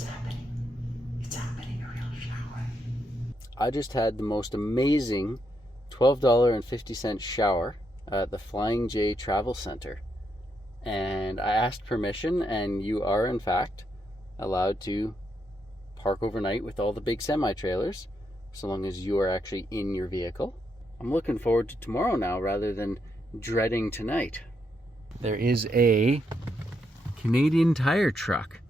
It's happening. It's happening, a real shower. I just had the most amazing $12.50 shower at the Flying J Travel Center. And I asked permission, and you are, in fact, allowed to park overnight with all the big semi-trailers, so long as you are actually in your vehicle. I'm looking forward to tomorrow now rather than dreading tonight. There is a Canadian Tire truck,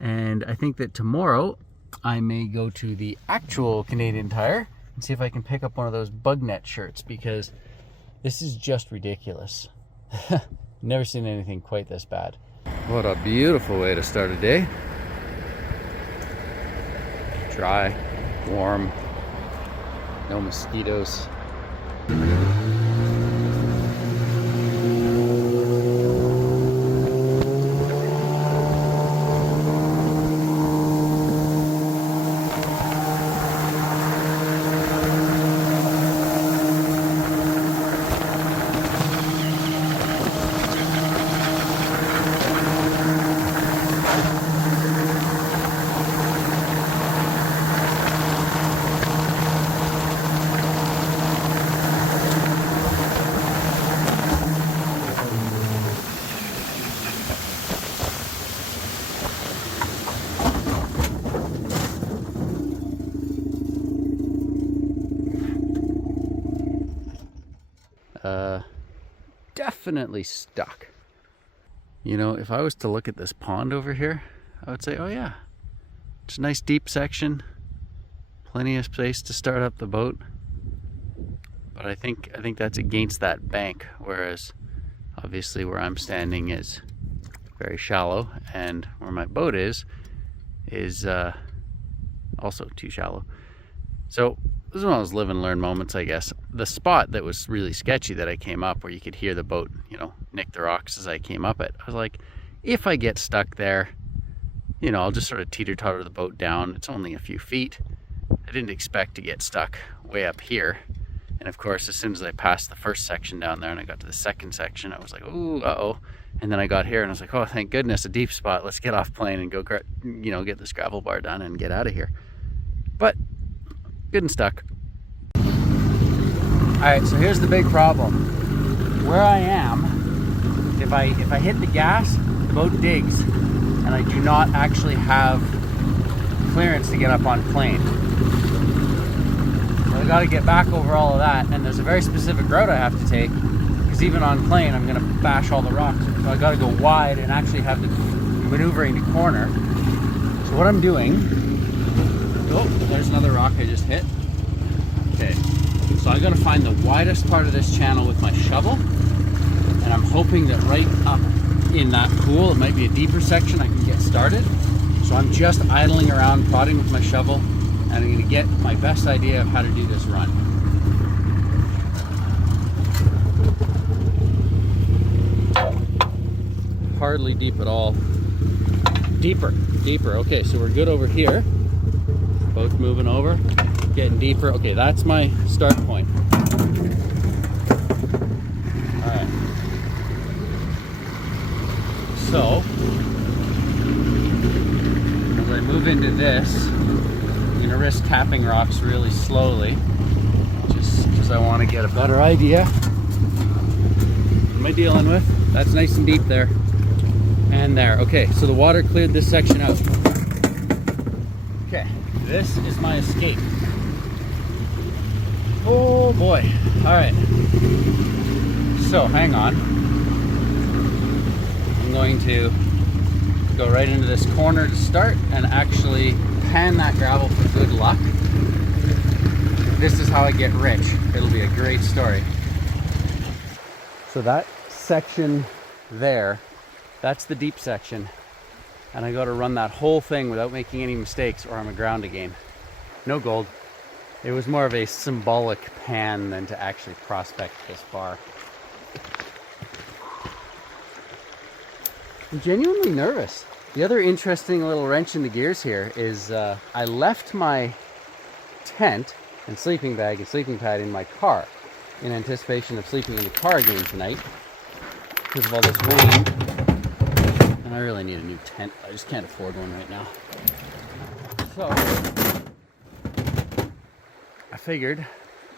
and I think that tomorrow I may go to the actual Canadian Tire and see if I can pick up one of those bug net shirts, because this is just ridiculous. Never seen anything quite this bad. What a beautiful way to start a day. Dry, warm, no mosquitoes. Definitely stuck. You know, if I was to look at this pond over here, I would say, oh yeah, it's a nice deep section, plenty of space to start up the boat. But I think that's against that bank, whereas obviously where I'm standing is very shallow, and where my boat is also too shallow. So this is one of those live and learn moments, I guess. The spot that was really sketchy that I came up, where you could hear the boat, you know, nick the rocks as I came up it, I was like, if I get stuck there, you know, I'll just sort of teeter-totter the boat down. It's only a few feet. I didn't expect to get stuck way up here. And of course, as soon as I passed the first section down there and I got to the second section, I was like, ooh, uh-oh. And then I got here and I was like, oh, thank goodness, a deep spot. Let's get off plane and go, you know, get this gravel bar done and get out of here. But good and stuck. All right, so here's the big problem. Where I am, if I hit the gas, the boat digs, and I do not actually have clearance to get up on plane. So I got to get back over all of that, and there's a very specific route I have to take, because even on plane, I'm going to bash all the rocks. So I got to go wide and actually have the maneuvering to corner. So what I'm doing, oh, there's another rock I just hit. Okay, so I got to find the widest part of this channel with my shovel, and I'm hoping that right up in that pool, it might be a deeper section, I can get started. So I'm just idling around, prodding with my shovel, and I'm going to get my best idea of how to do this run. Hardly deep at all. Deeper. Okay, so we're good over here. Boat's moving over, getting deeper. Okay, that's my start point. All right. So, as I move into this, I'm gonna risk tapping rocks really slowly, just because I want to get a better idea. What am I dealing with? That's nice and deep there. And there. Okay, so the water cleared this section out. Okay, this is my escape. Oh boy. All right. So, hang on. I'm going to go right into this corner to start and actually pan that gravel for good luck. This is how I get rich. It'll be a great story. So that section there, that's the deep section. And I got to run that whole thing without making any mistakes, or I'm aground again. No gold. It was more of a symbolic pan than to actually prospect this bar. I'm genuinely nervous. The other interesting little wrench in the gears here is I left my tent and sleeping bag and sleeping pad in my car in anticipation of sleeping in the car again tonight because of all this rain. And I really need a new tent. I just can't afford one right now. So I figured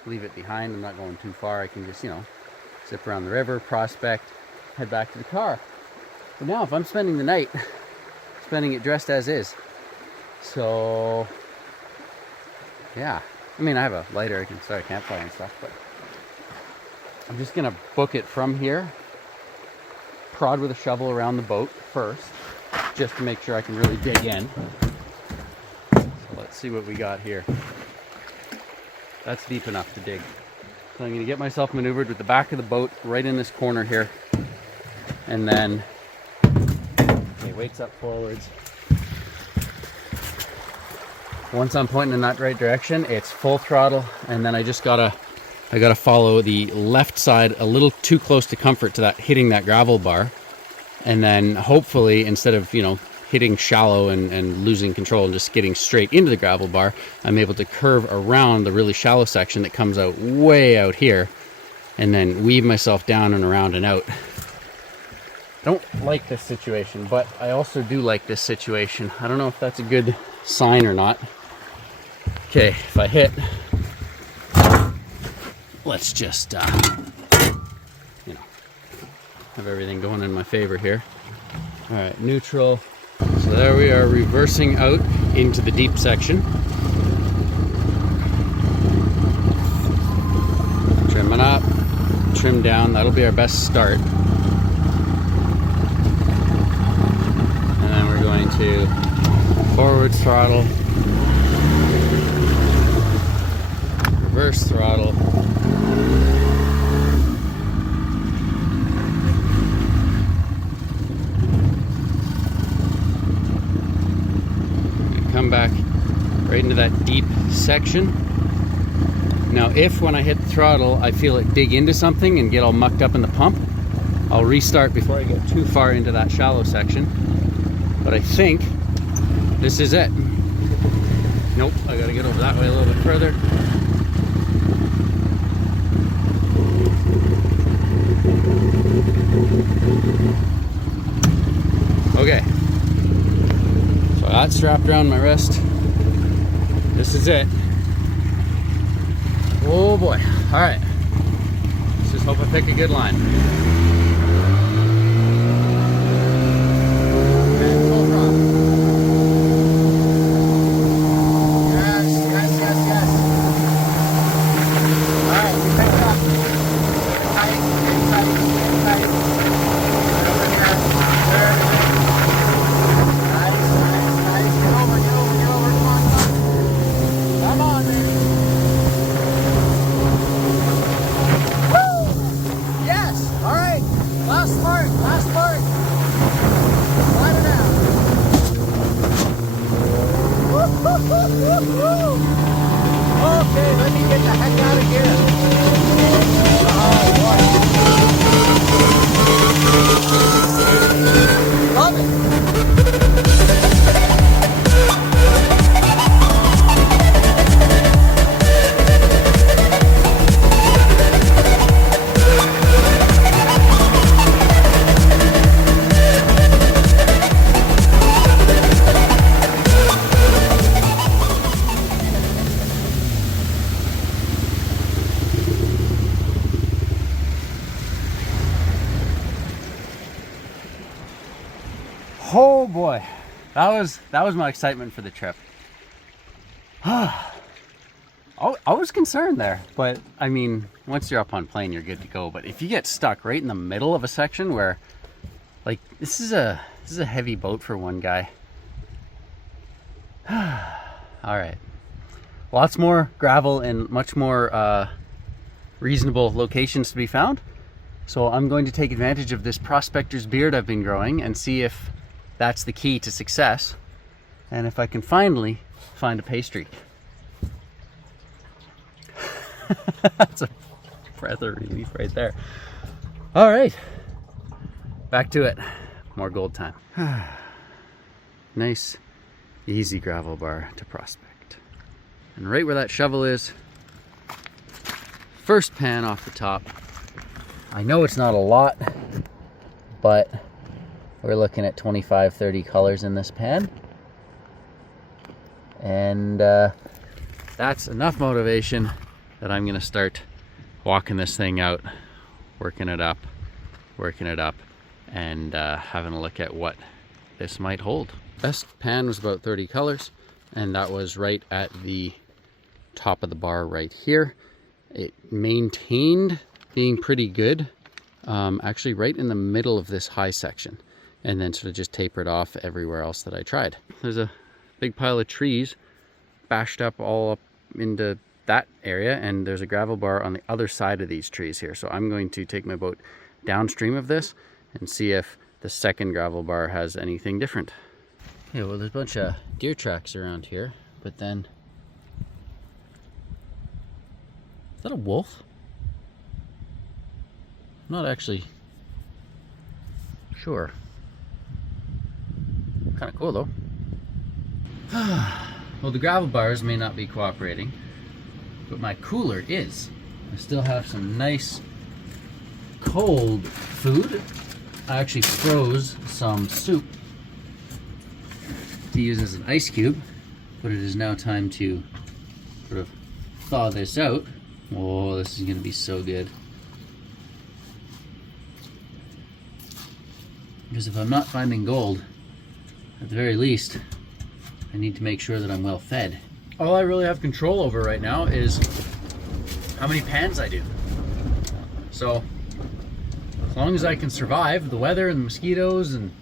leave it behind. I'm not going too far. I can just, you know, zip around the river, prospect, head back to the car. But now if I'm spending the night, spending it dressed as is. So yeah, I mean, I have a lighter, I can start a campfire and stuff, but I'm just gonna book it from here, prod with a shovel around the boat first, just to make sure I can really dig in. So let's see what we got here. That's deep enough to dig. So I'm gonna get myself maneuvered with the back of the boat right in this corner here. And then, okay, weights up forwards. Once I'm pointing in that right direction, it's full throttle, and then I gotta follow the left side a little too close to comfort to that, hitting that gravel bar. And then hopefully, instead of, you know, hitting shallow and losing control and just getting straight into the gravel bar, I'm able to curve around the really shallow section that comes out way out here, and then weave myself down and around and out. I don't like this situation, but I also do like this situation. I don't know if that's a good sign or not. Okay, if I hit, let's just, you know, have everything going in my favor here. All right, neutral. So there we are, reversing out into the deep section. Trimming up, trim down, that'll be our best start. And then we're going to forward throttle, reverse throttle, come back right into that deep section. Now if when I hit the throttle I feel it dig into something and get all mucked up in the pump, I'll restart before I get too far into that shallow section. But I think this is it. Nope, I gotta get over that way a little bit further. Okay, so I got strapped around my wrist. This is it. Oh boy. All right, let's just hope I pick a good line. Okay, let me get the heck out of here. Love it. Oh boy, that was my excitement for the trip. I was concerned there, but I mean, once you're up on plane, you're good to go. But if you get stuck right in the middle of a section where, like, this is a heavy boat for one guy. All right, lots more gravel and much more reasonable locations to be found. So I'm going to take advantage of this prospector's beard I've been growing and see if that's the key to success, and if I can finally find a pay streak. That's a breath of relief right there. All right, back to it. More gold time. Nice, easy gravel bar to prospect. And right where that shovel is, first pan off the top. I know it's not a lot, but We're looking at 25, 30 colors in this pan. And that's enough motivation that I'm gonna start walking this thing out, working it up, and having a look at what this might hold. Best pan was about 30 colors, and that was right at the top of the bar right here. It maintained being pretty good, actually right in the middle of this high section, and then sort of just tapered off everywhere else that I tried. There's a big pile of trees bashed up all up into that area, and there's a gravel bar on the other side of these trees here. So I'm going to take my boat downstream of this and see if the second gravel bar has anything different. Yeah, well, there's a bunch of deer tracks around here, but then, is that a wolf? I'm not actually sure. Kind of cool though. Well, the gravel bars may not be cooperating, but my cooler is. I still have some nice cold food. I actually froze some soup to use as an ice cube, but it is now time to sort of thaw this out. Oh, this is gonna be so good. Because if I'm not finding gold, at the very least, I need to make sure that I'm well fed. All I really have control over right now is how many pans I do. So, as long as I can survive the weather and the mosquitoes and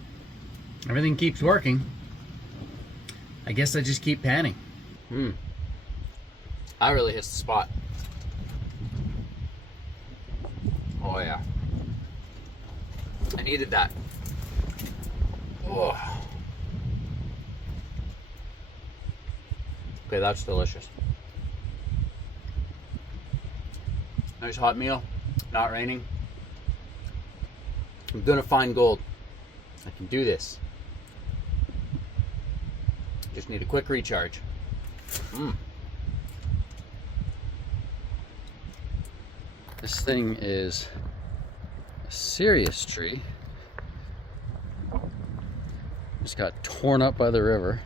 everything keeps working, I guess I just keep panning. That really hits the spot. Oh yeah. I needed that. Oh. Okay, that's delicious. Nice hot meal, not raining. I'm gonna find gold. I can do this. Just need a quick recharge. This thing is a serious tree. Just got torn up by the river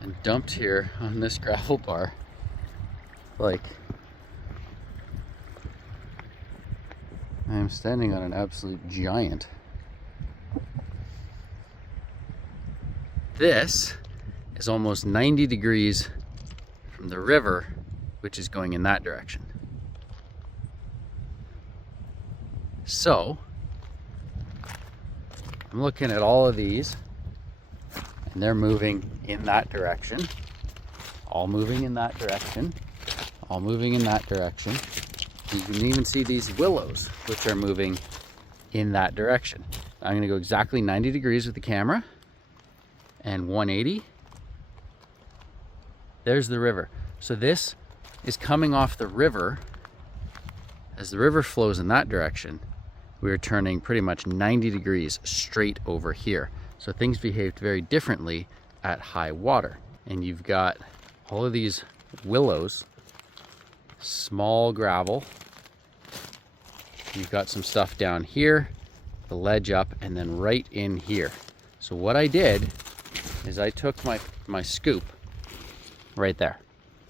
and dumped here on this gravel bar. Like, I am standing on an absolute giant. This is almost 90 degrees from the river, which is going in that direction. So, I'm looking at all of these, and they're moving in that direction, all moving in that direction, all moving in that direction. You can even see these willows, which are moving in that direction. I'm gonna go exactly 90 degrees with the camera, and 180. There's the river. So this is coming off the river. As the river flows in that direction, we're turning pretty much 90 degrees straight over here. So things behaved very differently at high water. And you've got all of these willows, small gravel. You've got some stuff down here, the ledge up, and then right in here. So what I did is I took my scoop right there.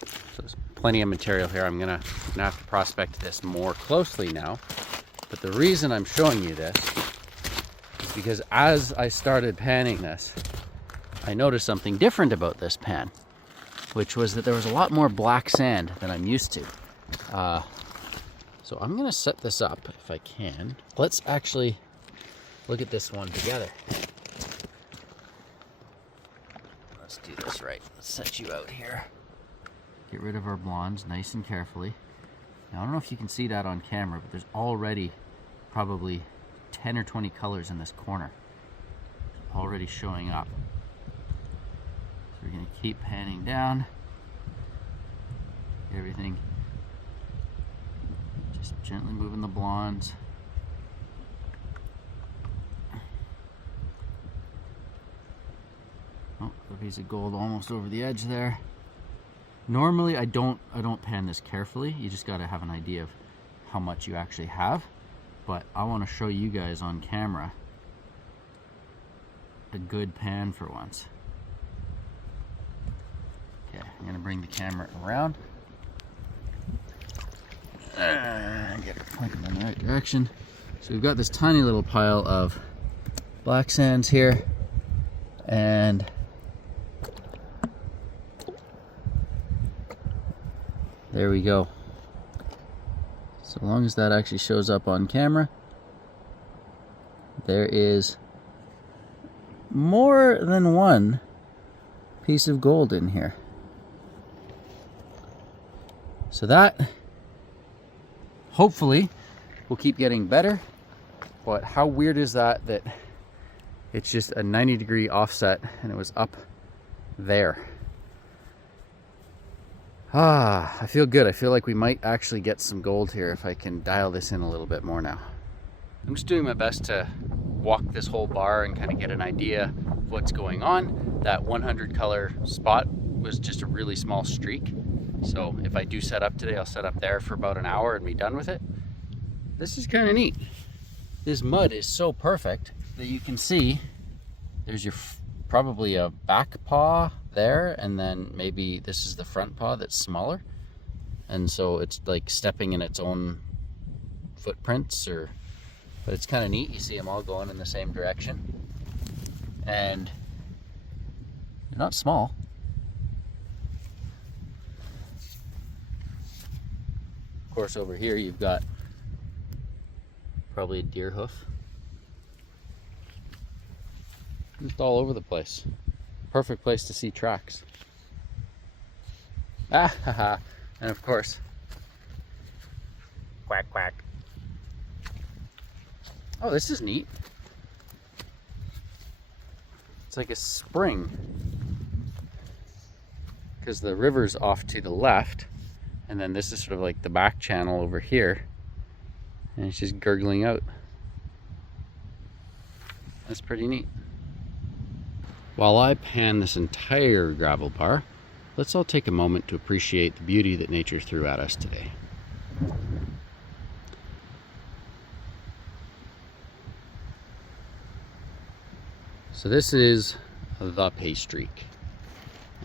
So there's plenty of material here. I'm gonna have to prospect this more closely now. But the reason I'm showing you this is because as I started panning this, I noticed something different about this pan, which was that there was a lot more black sand than I'm used to. So I'm gonna set this up if I can. Let's actually look at this one together. Let's do this right. Let's set you out here. Get rid of our blondes nice and carefully. Now I don't know if you can see that on camera, but there's already probably 10 or 20 colors in this corner already showing up. So we're gonna keep panning down. Everything. Just gently moving the blondes. Oh, a piece of gold almost over the edge there. Normally I don't pan this carefully. You just gotta have an idea of how much you actually have. But I wanna show you guys on camera a good pan for once. Okay, I'm gonna bring the camera around. Get it pointed in the right direction. So we've got this tiny little pile of black sands here, and there we go. So long as that actually shows up on camera, there is more than one piece of gold in here. So that hopefully will keep getting better. But how weird is that it's just a 90-degree offset and it was up there. I feel good. I feel like we might actually get some gold here if I can dial this in a little bit more now. I'm just doing my best to walk this whole bar and kind of get an idea of what's going on. That 100 color spot was just a really small streak. So if I do set up today, I'll set up there for about an hour and be done with it. This is kind of neat. This mud is so perfect that you can see there's your probably a back paw there, and then maybe this is the front paw that's smaller, and so it's like stepping in its own footprints, but it's kind of neat. You see them all going in the same direction, and they're not small. Of course, over here you've got probably a deer hoof. Just all over the place. Perfect place to see tracks. And of course, quack quack. Oh, this is neat. It's like a spring, because the river's off to the left, and then this is sort of like the back channel over here, and it's just gurgling out. That's pretty neat. While I pan this entire gravel bar, let's all take a moment to appreciate the beauty that nature threw at us today. So this is the pay streak,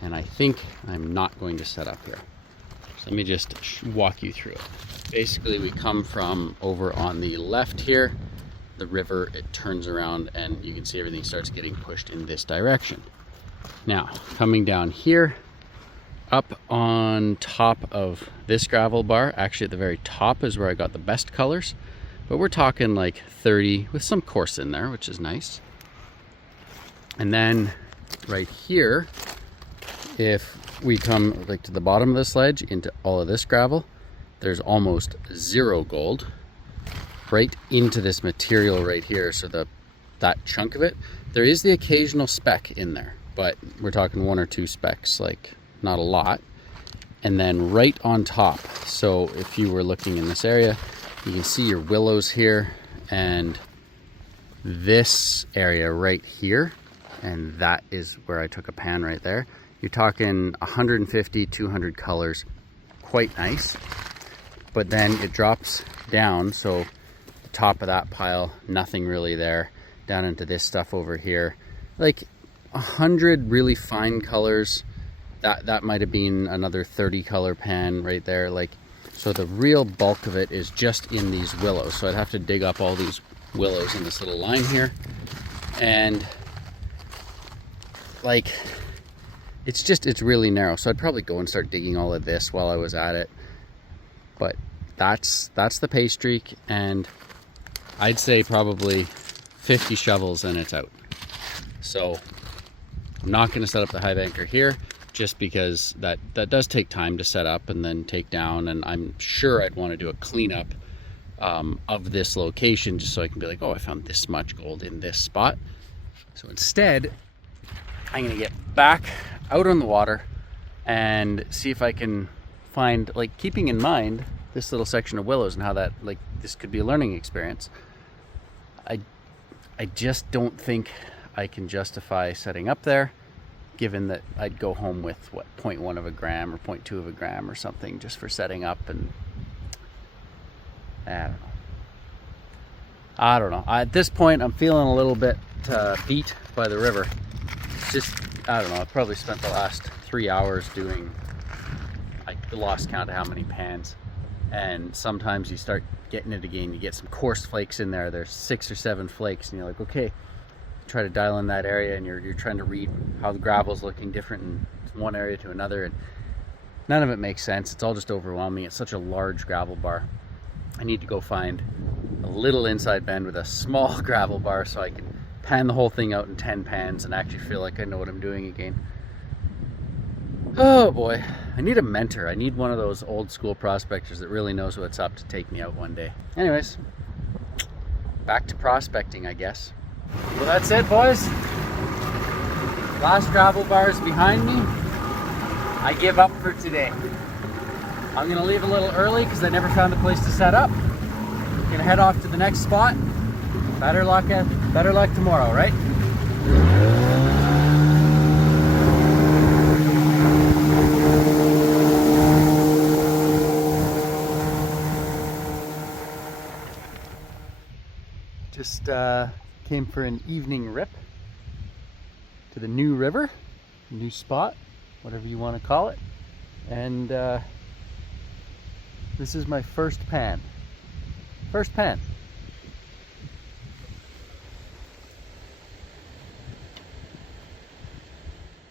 and I think I'm not going to set up here. So let me just walk you through it. Basically, we come from over on the left here, the river, it turns around and you can see everything starts getting pushed in this direction. Now, coming down here, up on top of this gravel bar, actually at the very top is where I got the best colors, but we're talking like 30 with some coarse in there, which is nice. And then right here, if we come like to the bottom of this ledge into all of this gravel, there's almost zero gold right into this material right here. So that chunk of it, there is the occasional speck in there, but we're talking 1 or 2 specks, like not a lot. And then right on top, so if you were looking in this area, you can see your willows here and this area right here, and that is where I took a pan right there. You're talking 150, 200 colors, quite nice. But then it drops down, so the top of that pile, nothing really there, down into this stuff over here. Like 100 really fine colors, that might have been another 30 color pan right there. Like, so the real bulk of it is just in these willows. So I'd have to dig up all these willows in this little line here. And like, it's really narrow. So I'd probably go and start digging all of this while I was at it. But that's the pay streak, and I'd say probably 50 shovels and it's out. So I'm not going to set up the highbanker here, just because that does take time to set up and then take down, and I'm sure I'd want to do a cleanup of this location just so I can be like, oh, I found this much gold in this spot. So instead, I'm going to get back out on the water and see if I can find, like, keeping in mind this little section of willows and how that, like, this could be a learning experience. I just don't think I can justify setting up there, given that I'd go home with what, 0.1 of a gram or 0.2 of a gram or something just for setting up, and I don't know. At this point, I'm feeling a little bit beat by the river. Just, I don't know, I probably spent the last 3 hours doing, I lost count of how many pans. And sometimes you start getting it again, you get some coarse flakes in there. There's 6 or 7 flakes, and you're like, okay, try to dial in that area, and you're trying to read how the gravel's looking different in one area to another, and none of it makes sense. It's all just overwhelming. It's such a large gravel bar. I need to go find a little inside bend with a small gravel bar so I can pan the whole thing out in 10 pans and actually feel like I know what I'm doing again. Oh boy, I need a mentor. I need one of those old school prospectors that really knows what's up to take me out one day. Anyways, back to prospecting, I guess. Well, that's it, boys. Last gravel bar is behind me. I give up for today. I'm gonna leave a little early because I never found a place to set up. Gonna head off to the next spot. Better luck tomorrow, right? Just came for an evening rip to the new river, new spot, whatever you want to call it. And this is my first pan. First pan.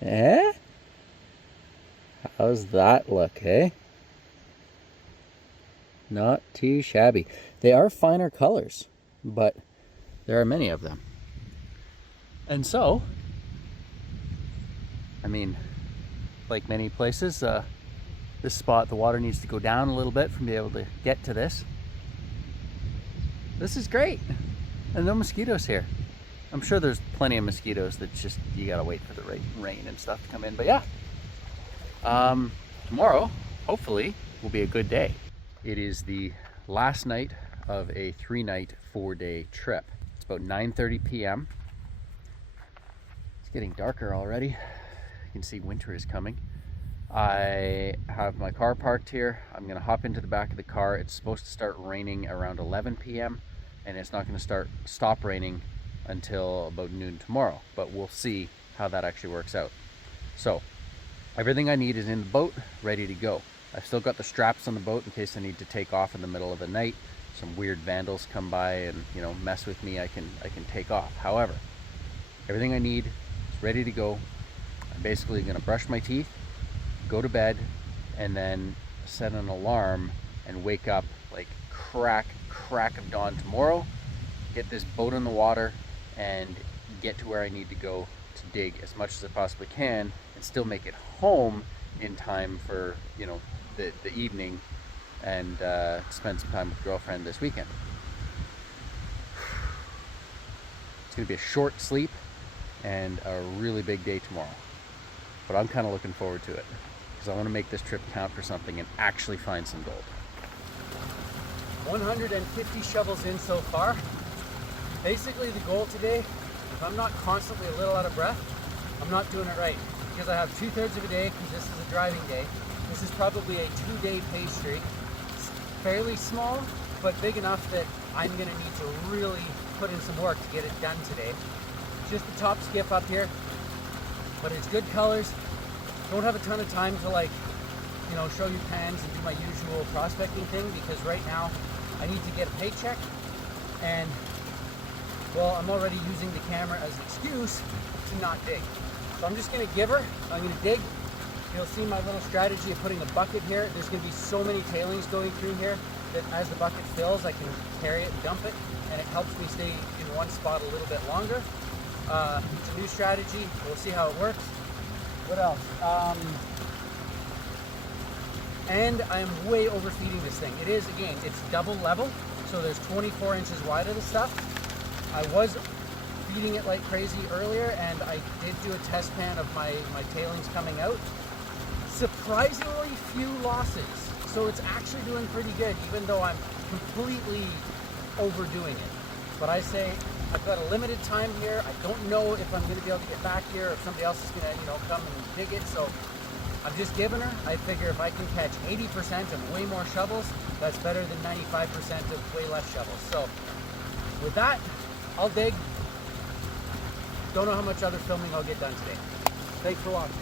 Eh? How's that look, eh? Not too shabby. They are finer colors, but there are many of them. And so, I mean, like many places, this spot, the water needs to go down a little bit for me to be able to get to this. This is great. And no mosquitoes here. I'm sure there's plenty of mosquitoes that just, you gotta wait for the rain and stuff to come in. But yeah, tomorrow, hopefully, will be a good day. It is the last night of a 3-night, 4-day trip. It's about 9:30 p.m. It's getting darker already. You can see winter is coming. I have my car parked here. I'm gonna hop into the back of the car. It's supposed to start raining around 11 p.m. and it's not gonna stop raining until about noon tomorrow, but we'll see how that actually works out. So everything I need is in the boat, ready to go. I've still got the straps on the boat in case I need to take off in the middle of the night. Some weird vandals come by and, you know, mess with me. I can take off. However, everything I need is ready to go. I'm basically gonna brush my teeth, go to bed, and then set an alarm and wake up like crack of dawn tomorrow, get this boat in the water and get to where I need to go to dig as much as I possibly can and still make it home in time for, you know, the evening and spend some time with girlfriend this weekend. It's gonna be a short sleep and a really big day tomorrow, but I'm kind of looking forward to it because I want to make this trip count for something and actually find some gold. 150 shovels in so far. Basically the goal today, if I'm not constantly a little out of breath, I'm not doing it right because I have 2/3 of a day because this is a driving day. This is probably a 2-day pay streak. It's fairly small, but big enough that I'm gonna need to really put in some work to get it done today. Just the top skip up here, but it's good colors. Don't have a ton of time to, like, you know, show you pans and do my usual prospecting thing because right now I need to get a paycheck and, well, I'm already using the camera as an excuse to not dig. So I'm just gonna give her, I'm gonna dig. You'll see my little strategy of putting a bucket here. There's gonna be so many tailings going through here that as the bucket fills, I can carry it and dump it, and it helps me stay in one spot a little bit longer. It's a new strategy. We'll see how it works. What else? And I am way overfeeding this thing. It is, again, it's double level, so there's 24 inches wide of the stuff. I was feeding it like crazy earlier, and I did do a test pan of my tailings coming out. Surprisingly few losses, so it's actually doing pretty good, even though I'm completely overdoing it. But I say, I've got a limited time here. I don't know if I'm gonna be able to get back here, or if somebody else is gonna, you know, come and dig it, so I'm just giving her. I figure if I can catch 80% of way more shovels, that's better than 95% of way less shovels. So with that, I'll dig, don't know how much other filming I'll get done today. Thanks for watching.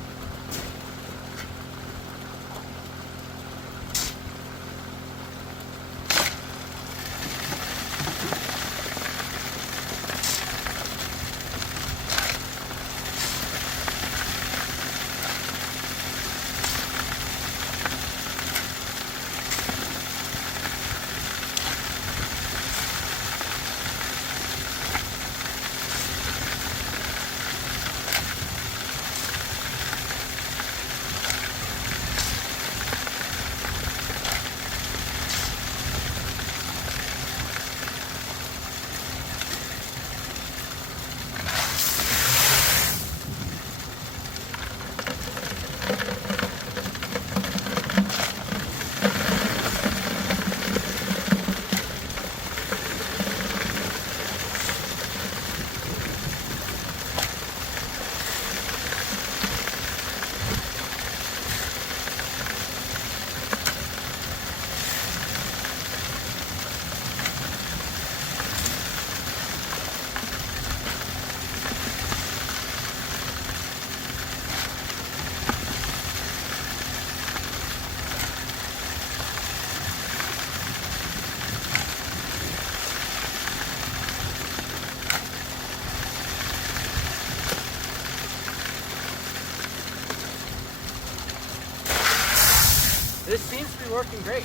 This seems to be working great.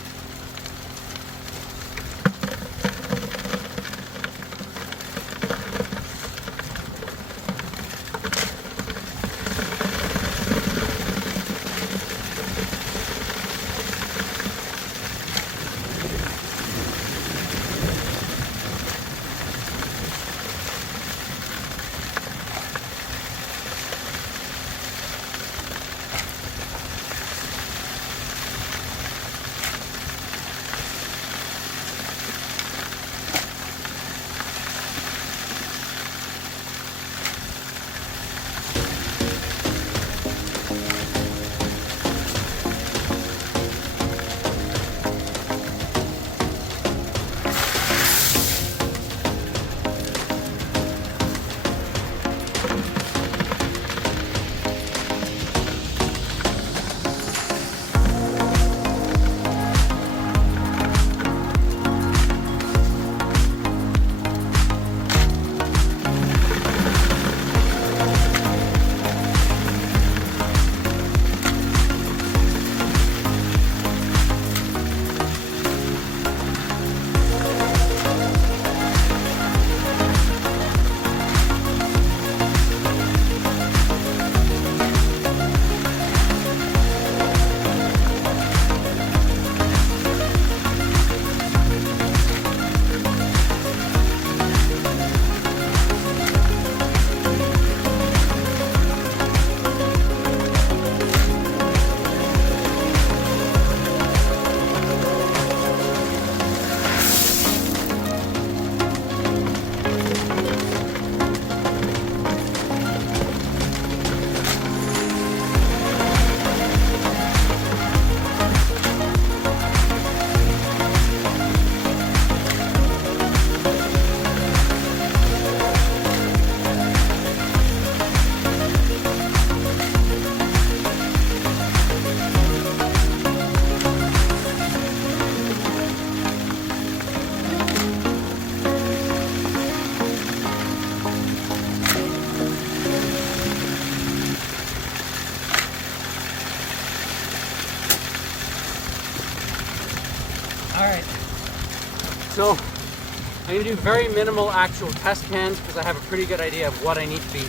So I'm going to do very minimal actual test pans because I have a pretty good idea of what I need to be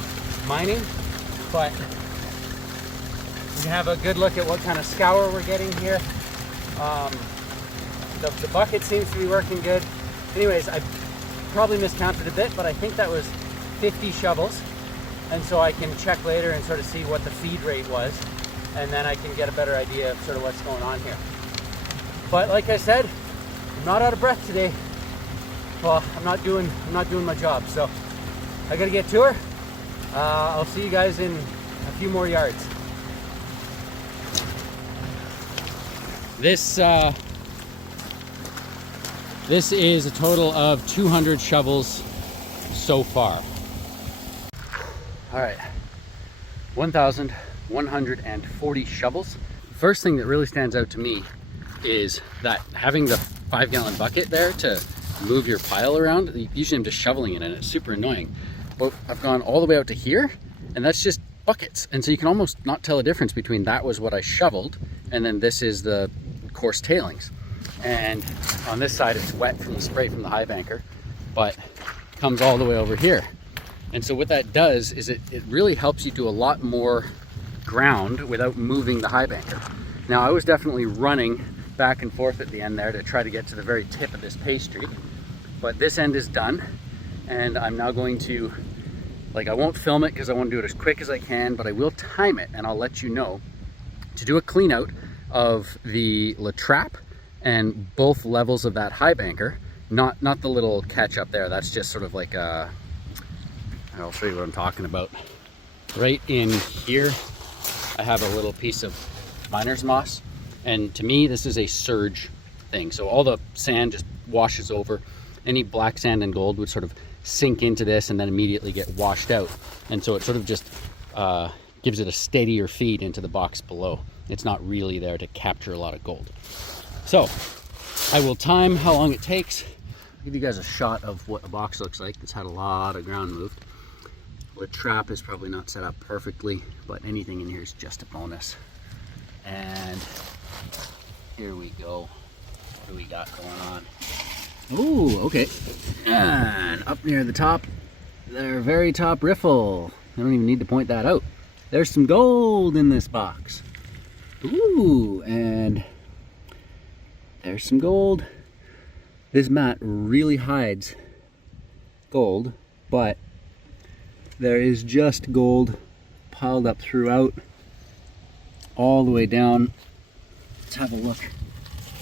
mining, but we can have a good look at what kind of scour we're getting here. The bucket seems to be working good. Anyways, I probably miscounted a bit, but I think that was 50 shovels, and so I can check later and sort of see what the feed rate was, and then I can get a better idea of sort of what's going on here. But like I said, I'm not out of breath today. Well, I'm not doing my job, so I gotta get to her. I'll see you guys in a few more yards. This is a total of 200 shovels so far. All right, 1,140 shovels. First thing that really stands out to me is that having the 5-gallon bucket there to move your pile around, usually I'm just shoveling it and it's super annoying. But I've gone all the way out to here and that's just buckets. And so you can almost not tell a difference between that was what I shoveled and then this is the coarse tailings. And on this side it's wet from the spray from the highbanker, but comes all the way over here. And so what that does is it really helps you do a lot more ground without moving the highbanker. Now I was definitely running back and forth at the end there to try to get to the very tip of this pastry, but this end is done and I'm now going to, I won't film it because I want to do it as quick as I can, but I will time it and I'll let you know to do a clean out of the La Trappe and both levels of that highbanker, not the little catch up there. That's just sort of like a, I'll show you what I'm talking about. Right in here, I have a little piece of miner's moss. And to me, this is a surge thing. So all the sand just washes over. Any black sand and gold would sort of sink into this and then immediately get washed out. And so it sort of just gives it a steadier feed into the box below. It's not really there to capture a lot of gold. So I will time how long it takes. I'll give you guys a shot of what a box looks like. It's had a lot of ground moved. The trap is probably not set up perfectly, but anything in here is just a bonus. And here we go. What do we got going on? Oh, okay. And up near the top, their very top riffle. I don't even need to point that out. There's some gold in this box. Ooh, and there's some gold. This mat really hides gold, but there is just gold piled up throughout, all the way down. Let's have a look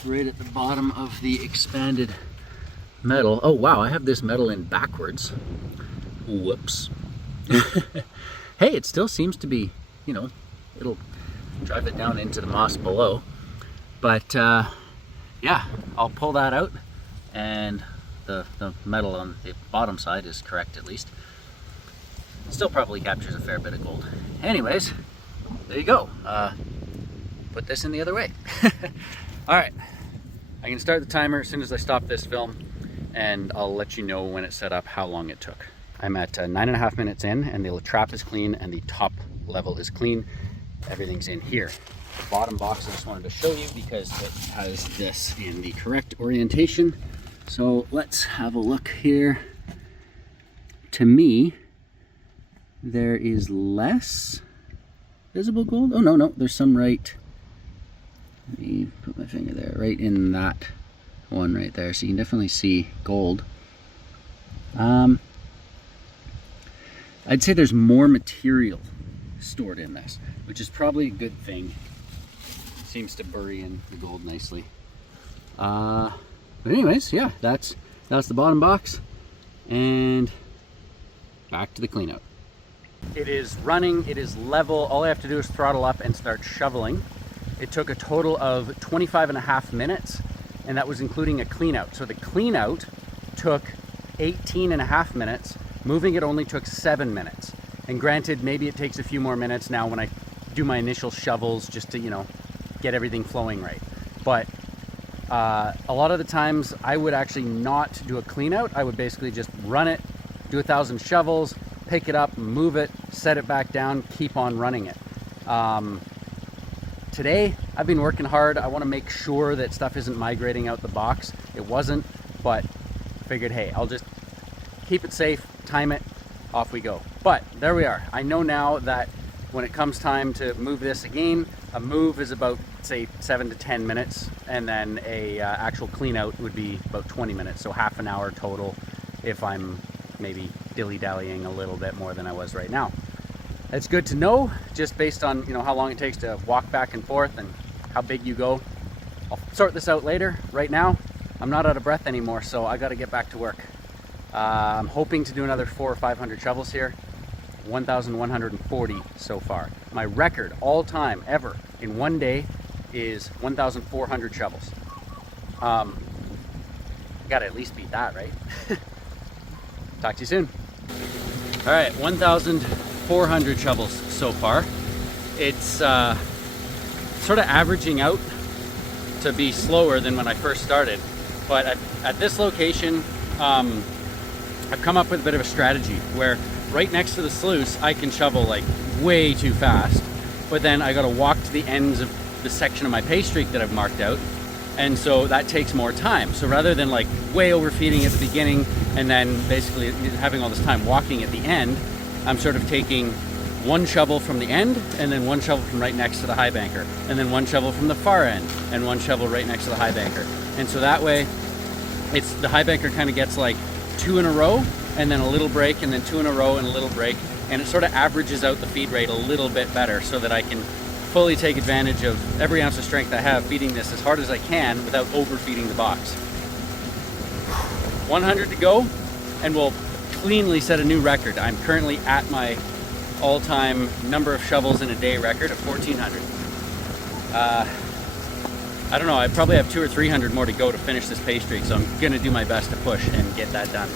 right at the bottom of the expanded metal. Oh wow, I have this metal in backwards. Whoops. Hey, it still seems to be, it'll drive it down into the moss below. But yeah, I'll pull that out, and the metal on the bottom side is correct at least. Still probably captures a fair bit of gold. Anyways, there you go. Put this in the other way. All right, I can start the timer as soon as I stop this film, and I'll let you know when it's set up how long it took. I'm at 9.5 minutes in, and the La Trappe is clean, and the top level is clean. Everything's in here. The bottom box I just wanted to show you because it has this in the correct orientation. So let's have a look here. To me, there is less visible gold. Oh, no, there's some right. Let me put my finger there, right in that one right there. So you can definitely see gold. I'd say there's more material stored in this, which is probably a good thing. Seems to bury in the gold nicely. But anyways, yeah, that's the bottom box, and back to the clean out. It is running, it is level. All I have to do is throttle up and start shoveling. It took a total of 25.5 minutes, and that was including a clean out. So the clean out took 18.5 minutes. Moving it only took 7 minutes. And granted, maybe it takes a few more minutes now when I do my initial shovels just to, get everything flowing right. But a lot of the times I would actually not do a clean out. I would basically just run it, do 1,000 shovels, pick it up, move it, set it back down, keep on running it. Today, I've been working hard. I want to make sure that stuff isn't migrating out the box. It wasn't, but figured, hey, I'll just keep it safe, time it, off we go. But there we are. I know now that when it comes time to move this again, a move is about, say, 7 to 10 minutes, and then a actual clean out would be about 20 minutes, so half an hour total if I'm maybe dilly-dallying a little bit more than I was right now. It's good to know, just based on how long it takes to walk back and forth and how big you go. I'll sort this out later. Right now, I'm not out of breath anymore, so I got to get back to work. I'm hoping to do another 400 or 500 shovels here. 1,140 so far. My record all time ever in one day is 1,400 shovels. Gotta at least beat that, right? Talk to you soon. All right, 1,440 400 shovels so far. It's sort of averaging out to be slower than when I first started. But at this location, I've come up with a bit of a strategy where right next to the sluice, I can shovel like way too fast, but then I gotta walk to the ends of the section of my pay streak that I've marked out. And so that takes more time. So rather than like way overfeeding at the beginning and then basically having all this time walking at the end, I'm sort of taking one shovel from the end and then one shovel from right next to the high banker, and then one shovel from the far end and one shovel right next to the high banker. And so that way it's the high banker kind of gets like 2 in a row and then a little break and then 2 in a row and a little break, and it sort of averages out the feed rate a little bit better so that I can fully take advantage of every ounce of strength I have feeding this as hard as I can without overfeeding the box. 100 to go and we'll cleanly set a new record. I'm currently at my all-time number of shovels in a day record of 1,400. I don't know, I probably have 200 or 300 more to go to finish this pay streak, so I'm gonna do my best to push and get that done.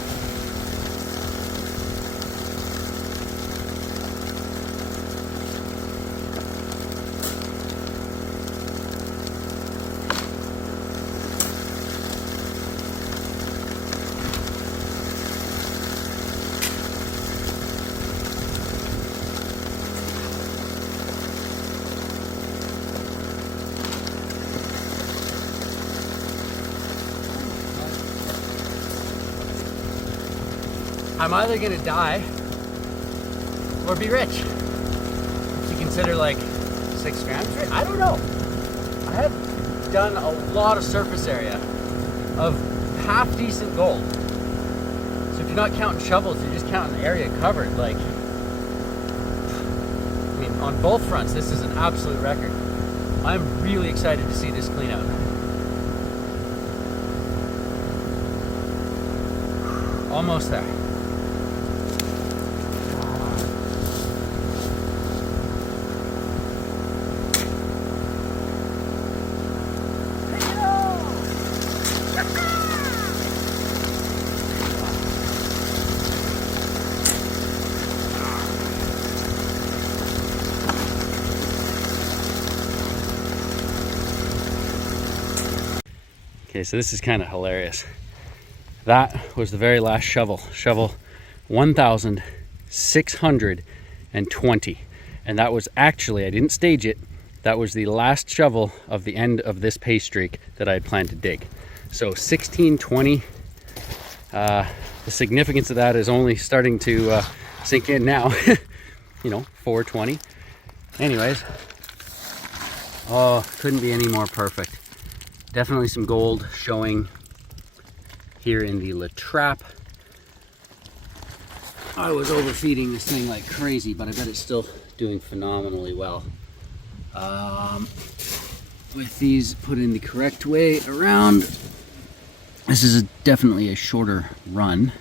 I'm either gonna die or be rich. If you consider like 6 grams, I don't know. I have done a lot of surface area of half decent gold. So if you're not counting shovels, you're just counting the area covered. Like, I mean, on both fronts, this is an absolute record. I'm really excited to see this clean out. Almost there. Okay, so this is kind of hilarious. That was the very last shovel, shovel 1,620. And that was actually, I didn't stage it, that was the last shovel of the end of this pay streak that I had planned to dig. So 1620, the significance of that is only starting to sink in now. You know, 420. Anyways, oh, couldn't be any more perfect. Definitely some gold showing here in the La Trappe. I was overfeeding this thing like crazy, but I bet it's still doing phenomenally well. With these put in the correct way around, this is definitely a shorter run.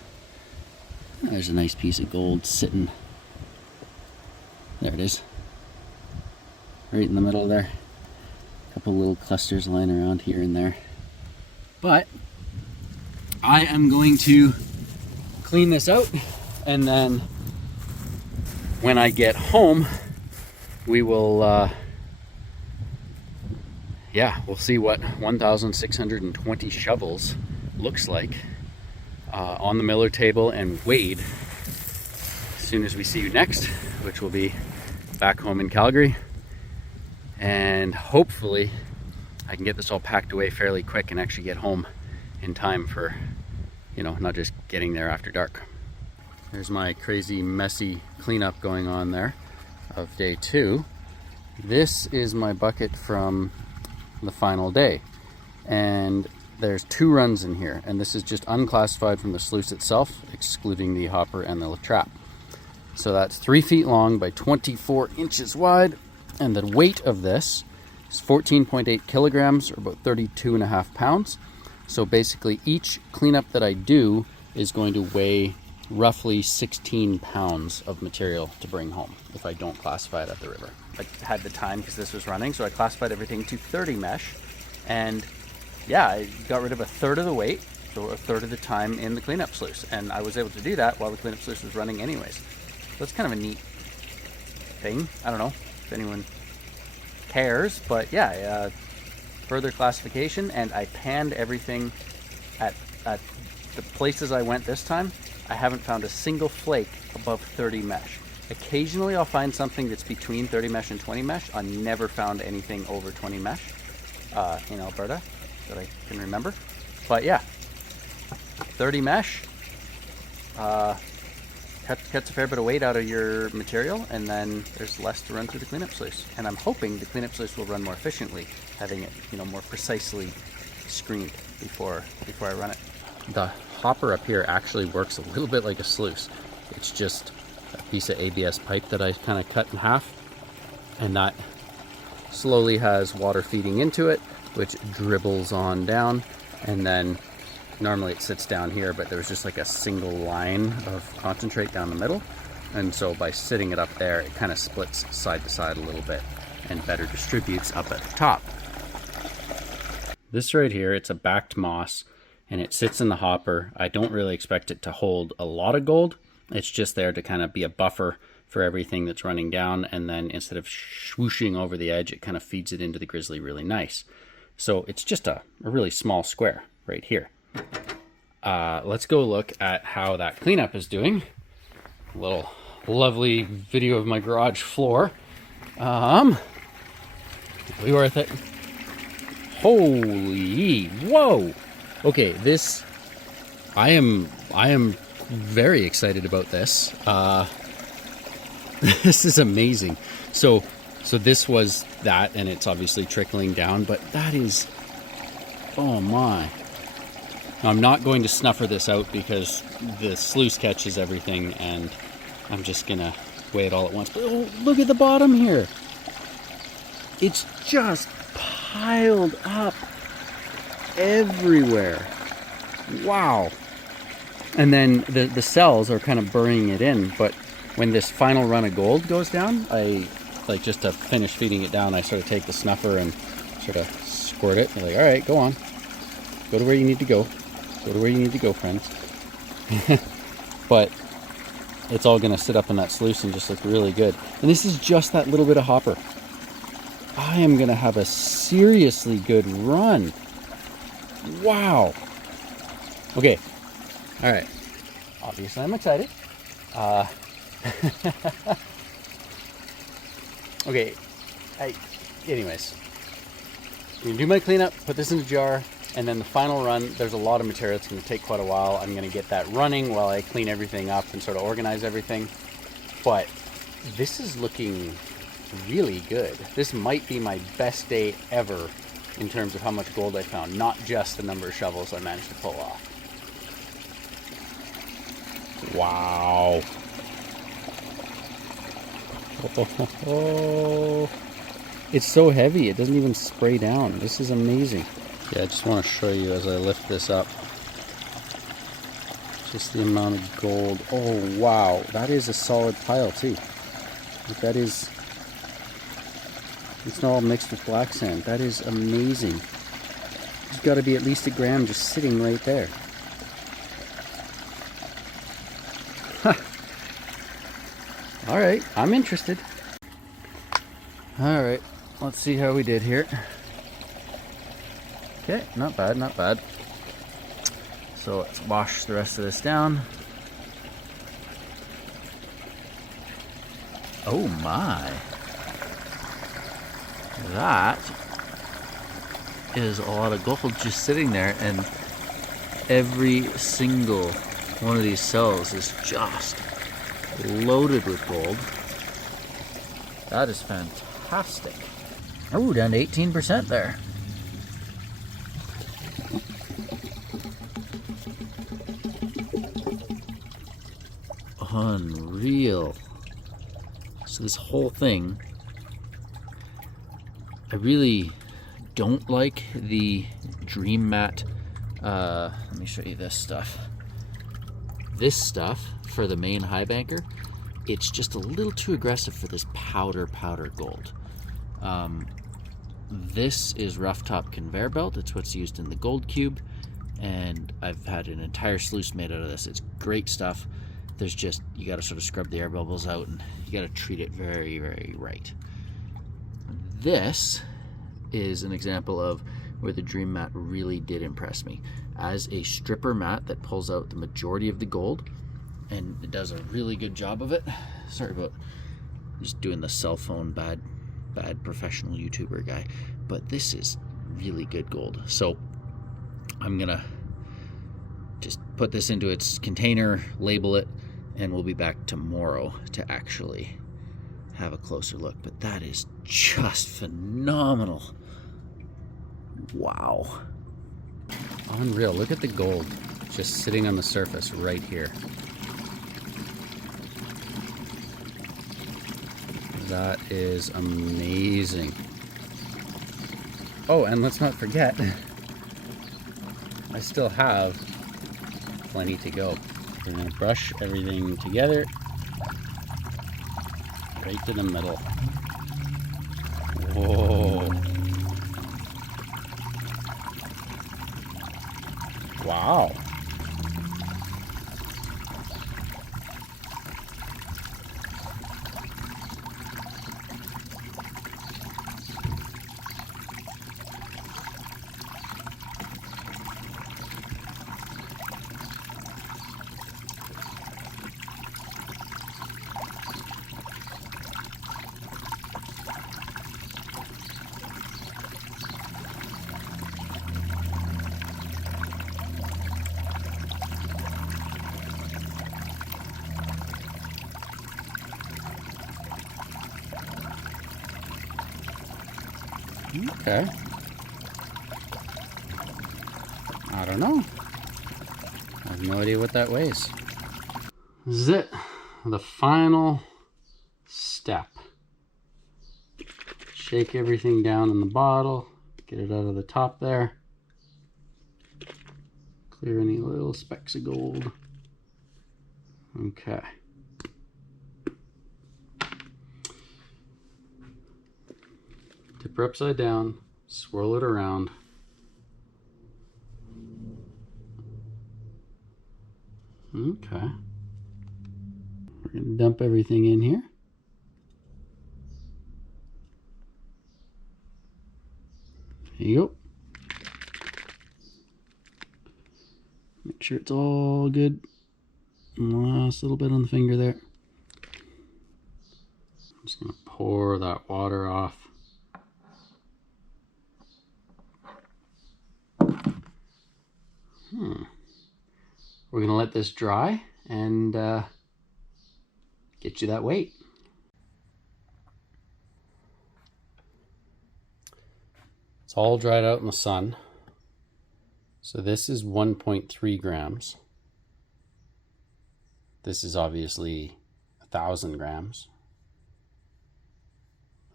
There's a nice piece of gold sitting. There it is. Right in the middle there. Couple little clusters lying around here and there. But I am going to clean this out, and then when I get home, we will we'll see what 1,620 shovels looks like on the miller table and weighed as soon as we see you next, which will be back home in Calgary. And hopefully I can get this all packed away fairly quick and actually get home in time for, you know, not just getting there after dark. There's my crazy messy cleanup going on there of day 2. This is my bucket from the final day, and there's 2 runs in here, and this is just unclassified from the sluice itself, excluding the hopper and the La Trappe. So that's 3 feet long by 24 inches wide. And the weight of this is 14.8 kilograms, or about 32.5 pounds. So basically each cleanup that I do is going to weigh roughly 16 pounds of material to bring home if I don't classify it at the river. I had the time because this was running, so I classified everything to 30 mesh. And yeah, I got rid of a third of the weight, so a third of the time in the cleanup sluice. And I was able to do that while the cleanup sluice was running anyways. So that's kind of a neat thing. I don't know if anyone cares, but yeah, further classification, and I panned everything at the places I went this time. I haven't found a single flake above 30 mesh. Occasionally I'll find something that's between 30 mesh and 20 mesh. I never found anything over 20 mesh in Alberta that I can remember. But yeah, 30 mesh cuts a fair bit of weight out of your material, and then there's less to run through the cleanup sluice. And I'm hoping the cleanup sluice will run more efficiently, having it, you know, more precisely screened before I run it. The hopper up here actually works a little bit like a sluice. It's just a piece of ABS pipe that I kind of cut in half, and that slowly has water feeding into it, which dribbles on down, and then normally it sits down here, but there's just like a single line of concentrate down the middle, and so by sitting it up there, it kind of splits side to side a little bit and better distributes up at the top. This right here, it's a backed moss, and it sits in the hopper. I don't really expect it to hold a lot of gold. It's just there to kind of be a buffer for everything that's running down, and then instead of swooshing over the edge, it kind of feeds it into the grizzly really nice. So it's just a really small square right here. Let's go look at how that cleanup is doing. A little lovely video of my garage floor. Be worth it. Holy, whoa. Okay, this, I am very excited about this. This is amazing. So this was that, and it's obviously trickling down, but that is, oh my. Now, I'm not going to snuffer this out because the sluice catches everything, and I'm just gonna weigh it all at once. But oh, look at the bottom here. It's just piled up everywhere. Wow. And then the cells are kind of burying it in, but when this final run of gold goes down, I like, just to finish feeding it down, I sort of take the snuffer and sort of squirt it. I'm like, all right, go on. Go to where you need to go. Go to where you need to go, friends. But it's all going to sit up in that sluice and just look really good. And this is just that little bit of hopper. I am going to have a seriously good run. Wow. Okay. All right. Obviously, I'm excited. Okay. Anyways, I'm going to do my cleanup, put this in a jar, and then the final run, there's a lot of material. It's going to take quite a while. I'm going to get that running while I clean everything up and sort of organize everything. But this is looking really good. This might be my best day ever in terms of how much gold I found, not just the number of shovels I managed to pull off. Wow. Oh, it's so heavy, it doesn't even spray down. This is amazing. Yeah, I just want to show you as I lift this up, just the amount of gold. Oh wow, that is a solid pile too. That is, it's not all mixed with black sand. That is amazing. There's got to be at least a gram just sitting right there. All right, I'm interested. All right, let's see how we did here. Okay, not bad, not bad. So let's wash the rest of this down. Oh my. That is a lot of gold just sitting there, and every single one of these cells is just loaded with gold. That is fantastic. Oh, down to 18% there. Unreal. So this whole thing, I really don't like the Dream Mat. Let me show you this stuff. This stuff for the main highbanker, it's just a little too aggressive for this powder gold. This is rough top conveyor belt. It's what's used in the gold cube, and I've had an entire sluice made out of this. It's great stuff. there's just, you got to sort of scrub the air bubbles out, and you got to treat it very, very right. This is an example of where the Dream mat really did impress me. As a stripper mat that pulls out the majority of the gold, and it does a really good job of it. Sorry about just doing the cell phone bad professional YouTuber guy, but this is really good gold. So I'm gonna just put this into its container, label it, and we'll be back tomorrow to actually have a closer look. But that is just phenomenal. Wow. Unreal. Look at the gold just sitting on the surface right here. That is amazing. Oh, and let's not forget, I still have plenty to go. We're gonna brush everything together right to the middle. Whoa. Wow. Okay. I don't know. I have no idea what that weighs. This is it. The final step. Shake everything down in the bottle. Get it out of the top there. Clear any little specks of gold. Okay. Tip her upside down, swirl it around. Okay. We're going to dump everything in here. There you go. Make sure it's all good. Last little bit on the finger there. I'm just going to pour that water off. We're going to let this dry and get you that weight. It's all dried out in the sun. So this is 1.3 grams. This is obviously 1,000 grams.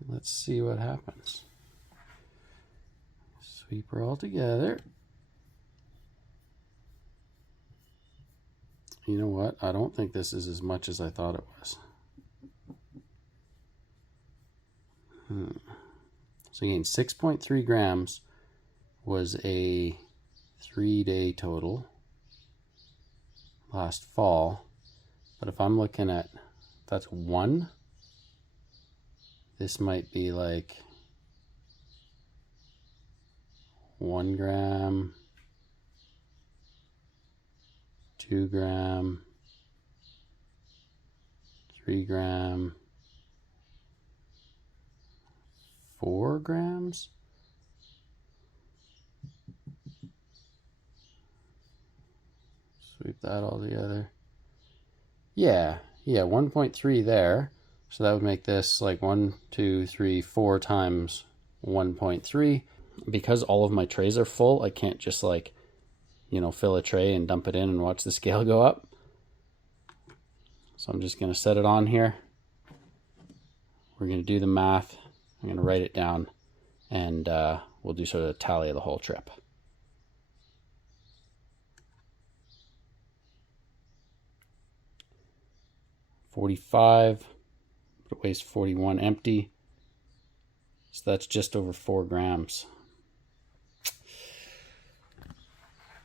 Let's see what happens. Sweep her all together. You know what? I don't think this is as much as I thought it was. So again, 6.3 grams was a 3-day total last fall. But if I'm looking at, that's one, this might be like 1 gram, 2 gram, 3 gram, 4 grams. Sweep that all together. Yeah, 1.3 there. So that would make this like 1, 2, 3, 4 times 1.3. Because all of my trays are full, I can't just like, you know, fill a tray and dump it in and watch the scale go up. So I'm just going to set it on here. We're going to do the math. I'm going to write it down, and we'll do sort of a tally of the whole trip. $45, but it weighs 41 empty. So that's just over 4 grams.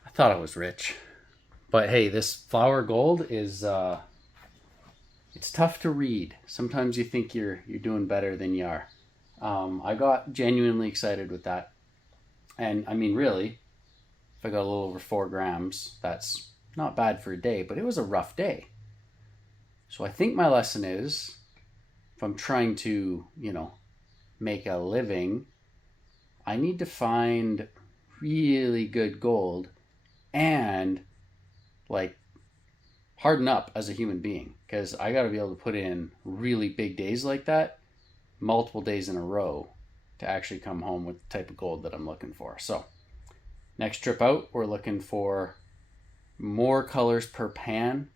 I thought I was rich. But hey, this flour gold is it's tough to read. Sometimes you think you're doing better than you are. I got genuinely excited with that. And I mean, really, if I got a little over 4 grams, that's not bad for a day, but it was a rough day. So I think my lesson is, if I'm trying to, make a living, I need to find really good gold and like harden up as a human being, because I got to be able to put in really big days like that, multiple days in a row, to actually come home with the type of gold that I'm looking for. So next trip out, we're looking for more colors per pan,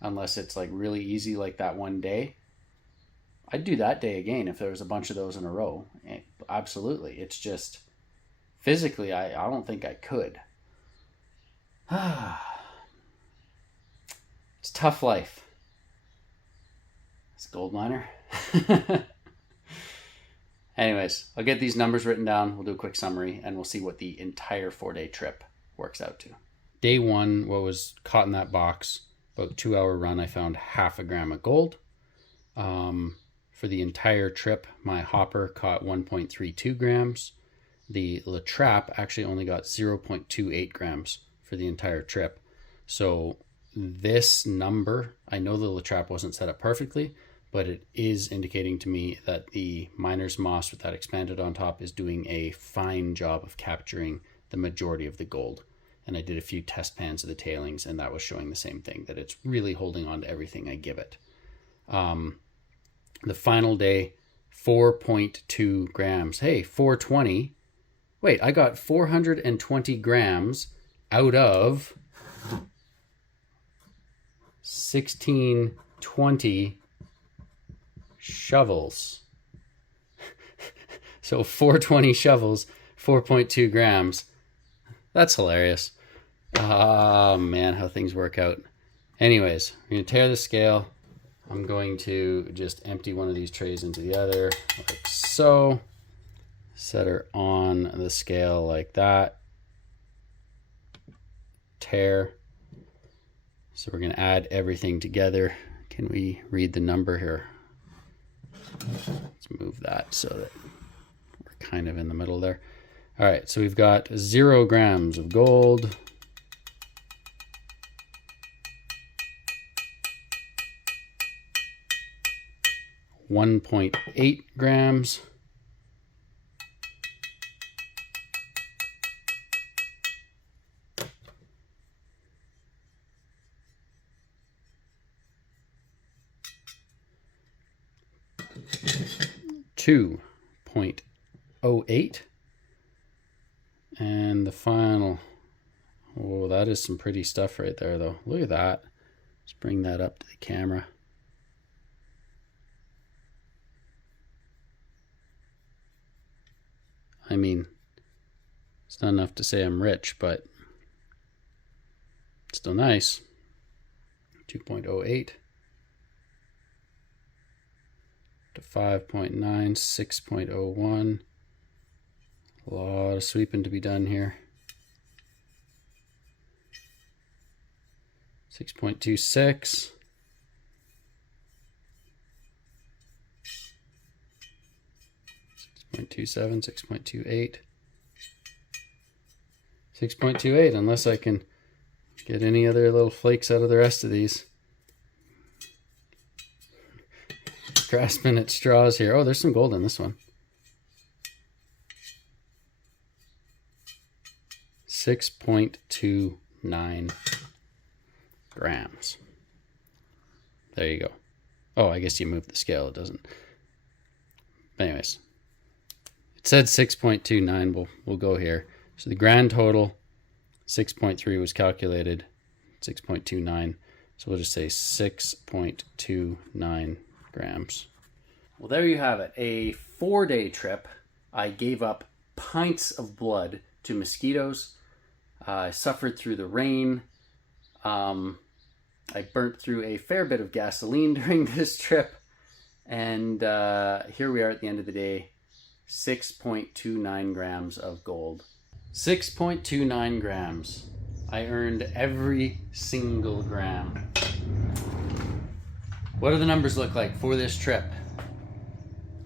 unless it's like really easy like that one day. I'd do that day again if there was a bunch of those in a row. Absolutely. It's just physically, I don't think I could. It's tough life. It's a gold miner. Anyways, I'll get these numbers written down. We'll do a quick summary and we'll see what the entire 4-day trip works out to. Day 1, what was caught in that box, about 2-hour run, I found 0.5 gram of gold. For the entire trip, my hopper caught 1.32 grams. The La Trappe actually only got 0.28 grams for the entire trip. So this number, I know the La Trappe wasn't set up perfectly, but it is indicating to me that the miner's moss with that expanded on top is doing a fine job of capturing the majority of the gold. And I did a few test pans of the tailings, and that was showing the same thing, that it's really holding on to everything I give it. The final day, 4.2 grams. Hey, 420. Wait, I got 420 grams out of 1620 shovels. So 420 shovels, 4.2 grams. That's hilarious. Oh man, how things work out. Anyways, we're going to tear the scale. I'm going to just empty one of these trays into the other, like so. Set her on the scale like that. Tear. So we're going to add everything together. Can we read the number here? Let's move that so that we're kind of in the middle there. All right, so we've got 0 grams of gold. 1.8 grams. .08, and the final, oh, that is some pretty stuff right there though. Look at that. Let's bring that up to the camera. I mean, it's not enough to say I'm rich, but still nice. 2.08 to 5.9, 6.01. A lot of sweeping to be done here. 6.26. 6.27, 6.28. 6.28, unless I can get any other little flakes out of the rest of these. Grasping at straws here. Oh, there's some gold in this one. 6.29 grams. There you go. Oh, I guess you move the scale. It doesn't. Anyways, it said 6.29. We'll go here. So the grand total, 6.3 was calculated. 6.29. So we'll just say 6.29 grams. Well, there you have it. A 4-day trip. I gave up pints of blood to mosquitoes. I suffered through the rain. I burnt through a fair bit of gasoline during this trip. And here we are at the end of the day. 6.29 grams of gold. 6.29 grams. I earned every single gram. What do the numbers look like for this trip?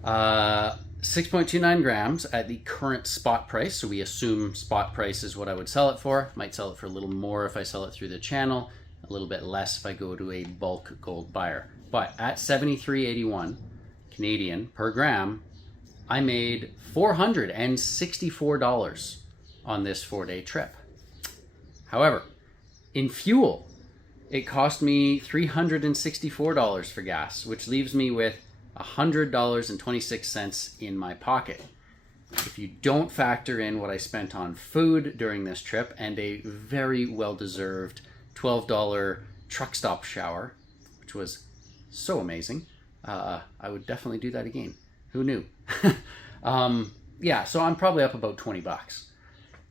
6.29 grams at the current spot price. So we assume spot price is what I would sell it for. Might sell it for a little more if I sell it through the channel, a little bit less if I go to a bulk gold buyer. But at 73.81 Canadian per gram, I made $464 on this 4-day trip. However, in fuel, it cost me $364 for gas, which leaves me with $100.26 in my pocket. If you don't factor in what I spent on food during this trip and a very well-deserved $12 truck stop shower, which was so amazing, I would definitely do that again. Who knew? Yeah, so I'm probably up about 20 bucks.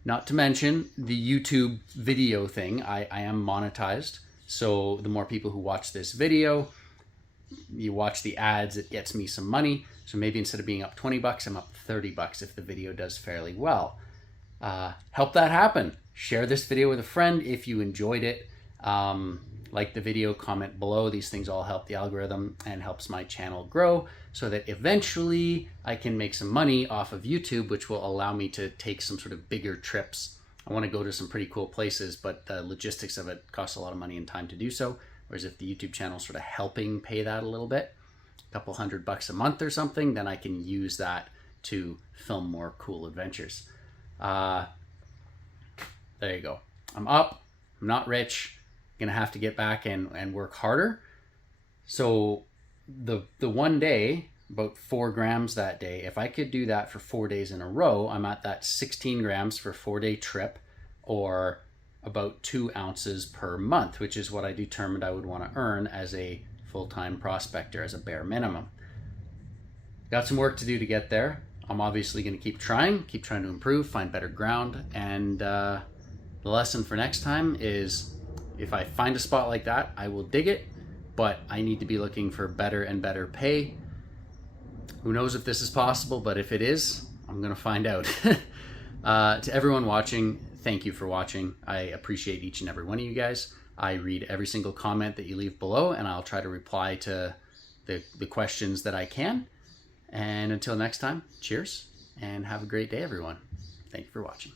Not to mention the YouTube video thing. I am monetized. So the more people who watch this video, you watch the ads, it gets me some money. So maybe instead of being up 20 bucks, I'm up 30 bucks if the video does fairly well. Help that happen. Share this video with a friend if you enjoyed it. Like the video, comment below. These things all help the algorithm and helps my channel grow so that eventually I can make some money off of YouTube, which will allow me to take some sort of bigger trips. I want to go to some pretty cool places, but the logistics of it costs a lot of money and time to do so. Whereas if the YouTube channel is sort of helping pay that a little bit, a couple $100 a month or something, then I can use that to film more cool adventures. There you go. I'm up. I'm not rich. I'm gonna have to get back and work harder. So the one day, about 4 grams that day, if I could do that for 4 days in a row, I'm at that 16 grams for a 4-day trip, or about 2 ounces per month, which is what I determined I would want to earn as a full-time prospector, as a bare minimum. Got some work to do to get there. I'm obviously going to keep trying to improve, find better ground, and the lesson for next time is if I find a spot like that, I will dig it, but I need to be looking for better and better pay. Who knows if this is possible, but if it is, I'm going to find out. To everyone watching, thank you for watching. I appreciate each and every one of you guys. I read every single comment that you leave below, and I'll try to reply to the questions that I can. And until next time, cheers, and have a great day, everyone. Thank you for watching.